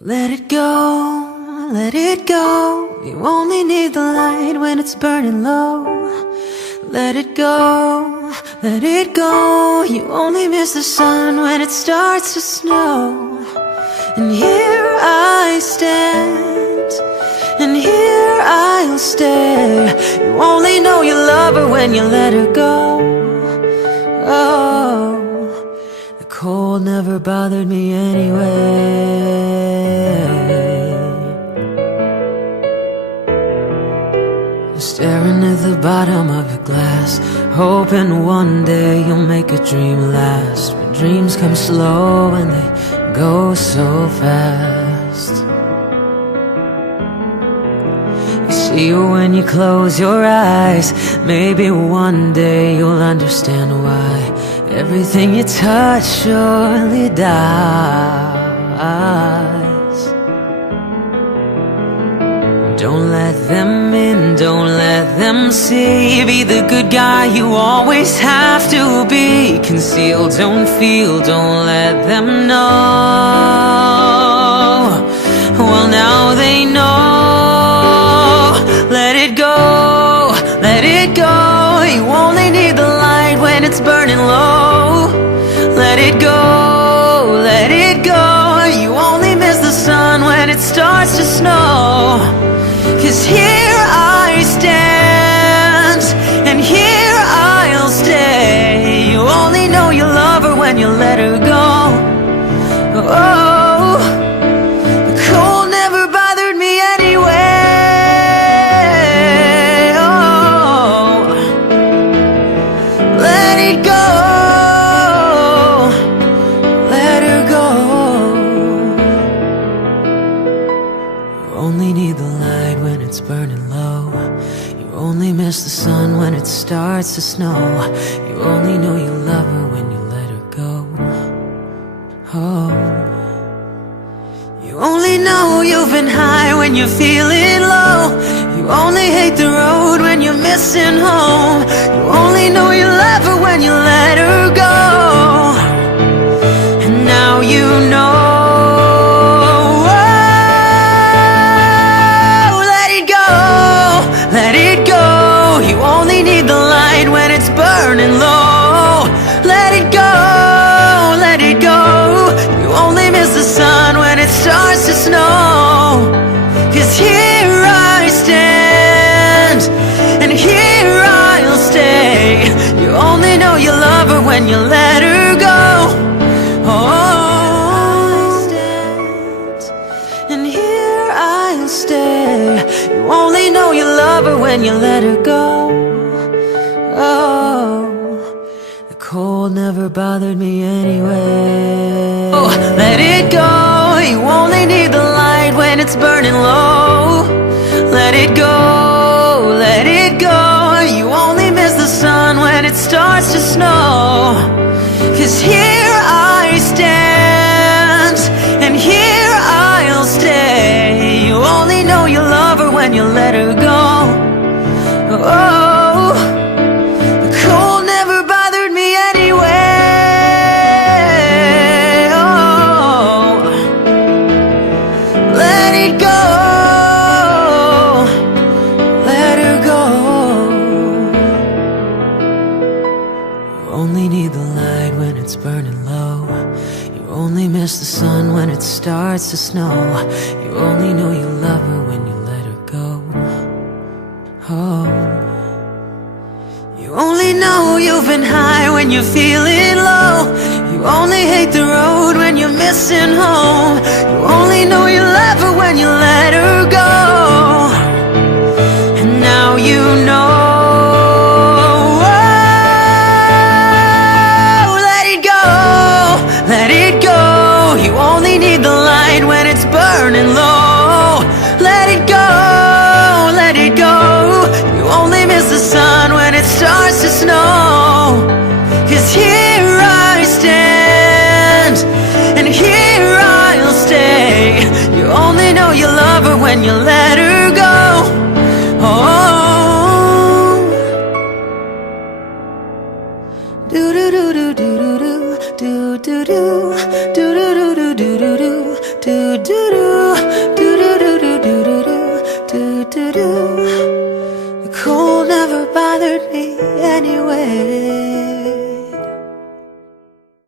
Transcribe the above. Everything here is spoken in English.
Let it go, let it go. You only need the light when it's burning low. Let it go, let it go. You only miss the sun when it starts to snow. And here I stand, and here I'll stay. You only know you love her when you let her go. Oh, the cold never bothered me anyway. Staring at the bottom of your glass, hoping one day you'll make a dream last. But dreams come slow and they go so fast. You see her when you close your eyes. Maybe one day you'll understand why everything you touch surely dies. Don't let them in, don't let them see. Be the good guy you always have to be. Conceal, don't feel, don't let them know. Well, now they know. Let it go, let it go. You only need the light when it's burning low. Let it go, let it go. You only miss the sun when it starts to snow. 'Cause here I stand, and here I'll stay. You only know you love her when you let her go. Oh, the cold never bothered me anyway. Oh, let it go, let her go. You only need the light when it's burning low. You only miss the sun when it starts to snow. You only know you love her when you let her go. Oh, you only know you've been high when you're feeling low. You only hate the road when you're missing home. You only know you love her when you let her go. And now you know. Let it go, you only need the light when it's burning low. Let it go, let it go. You only miss the sun when it starts to snow. 'Cause here I stand, and here I'll stay. You only know you love her when you let her go. Oh, I stand, and here I'll stay. You only know you love her when you let her go. Oh, the cold never bothered me anyway. Oh, let it go, you only need the light when it's burning low. Let it go, let it go. You only miss the sun when it starts to snow. 'Cause here I stand, and here I'll stay. You only know you love her when you let her go. Oh, the cold never bothered me anyway. Oh, let it go, let her go. You only need the light when it's burning low. You only miss the sun when it starts to snow. You only know you love her when you let her go. Oh, you only know you've been high when you're feeling low. You only hate the road when you're missing home. You only know you love her when you let her go. And now you know. Let it go, you only need the light when it's burning low. Let it go, let it go. You only miss the sun when it starts to snow. 'Cause here I stand, and here I'll stay. You only know you love her when you let her go. Oh, do do do do do do do do do do do do do do do do do do do do do do do do do do do do. The cold never bothered me anyway.